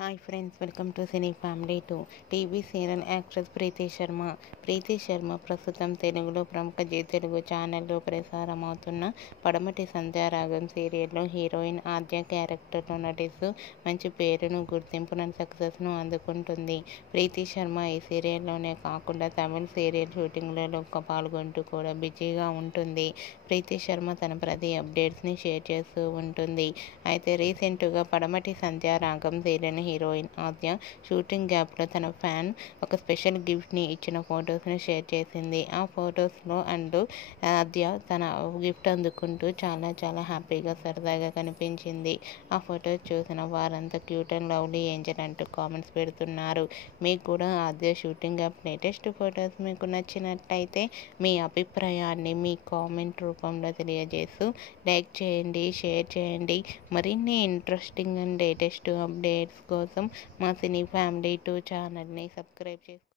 Hi friends, welcome to cine family 2. TV serial actress Preeti Sharma. Preeti Sharma ప్రస్తుతం తెలుగులో ప్రముఖ జీ తెలుగు ఛానల్లో ప్రసారమవుతున్న పడమటి సంధ్యారాగం సీరియల్లో హీరోయిన్ ఆద్య క్యారెక్టర్లో నటిస్తూ మంచి పేరును, గుర్తింపును, సక్సెస్ను అందుకుంటుంది. ప్రీతి శర్మ ఈ సీరియల్లోనే కాకుండా తమిళ సీరియల్ షూటింగ్లలో పాల్గొంటూ కూడా బిజీగా ఉంటుంది. ప్రీతి శర్మ తన ప్రతి అప్డేట్స్ని షేర్ చేస్తూ ఉంటుంది. అయితే రీసెంట్గా పడమటి సంధ్యారాగం సీరియల్ హీరోయిన్ ఆద్య షూటింగ్ గ్యాప్లో తన ఫ్యాన్ ఒక స్పెషల్ గిఫ్ట్ని ఇచ్చిన ఫొటోస్ని షేర్ చేసింది. ఆ ఫొటోస్లో ఆద్య తన గిఫ్ట్ అందుకుంటూ చాలా హ్యాపీగా, సరదాగా కనిపించింది. ఆ ఫొటోస్ చూసిన వారంతా క్యూట్ అండ్ లవ్లీ ఏంజల్ అంటూ కామెంట్స్ పెడుతున్నారు. మీకు కూడా ఆద్య షూటింగ్ గ్యాప్ లేటెస్ట్ ఫొటోస్ మీకు నచ్చినట్టయితే మీ అభిప్రాయాన్ని మీ కామెంట్ రూపంలో తెలియజేస్తూ లైక్ చేయండి, షేర్ చేయండి. మరిన్ని ఇంట్రెస్టింగ్ అండ్ లేటెస్ట్ అప్డేట్స్ కోసం మా సినీ ఫ్యామిలీ 2 ఛానల్ని సబ్స్క్రైబ్ చేసుకోండి.